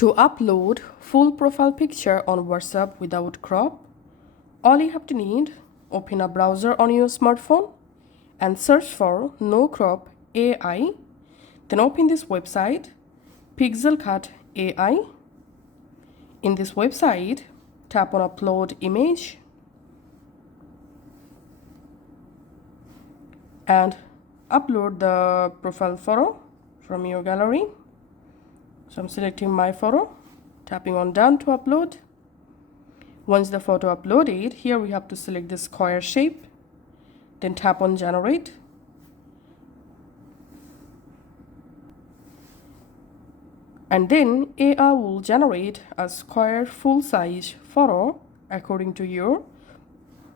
To upload full profile picture on WhatsApp without crop, all you have to need, open a browser on your smartphone and search for No Crop AI. Then open this website, PixelCut AI. In this website, tap on Upload Image and upload the profile photo from your gallery. So I'm selecting my photo, tapping on Done to upload. Once the photo uploaded, here we have to select the square shape, then tap on Generate. And then AI will generate a square full-size photo according to your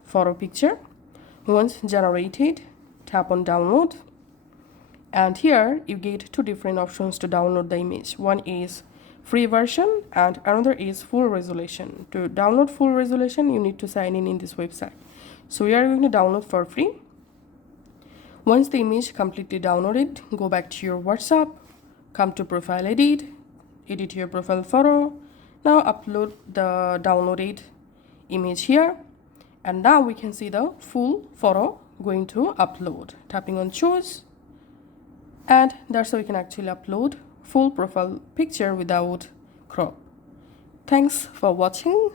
photo picture. Once generated, tap on Download. And here you get two different options to download the image. One is free version and another is full resolution. To download full resolution, you need to sign in this website. So we are going to download for free. Once the image completely downloaded, go back to your WhatsApp, come to Profile Edit, edit your profile photo. Now upload the downloaded image here. And now we can see the full photo going to upload. Tapping on Choose. And that's how we can actually upload full profile picture without crop. Thanks for watching.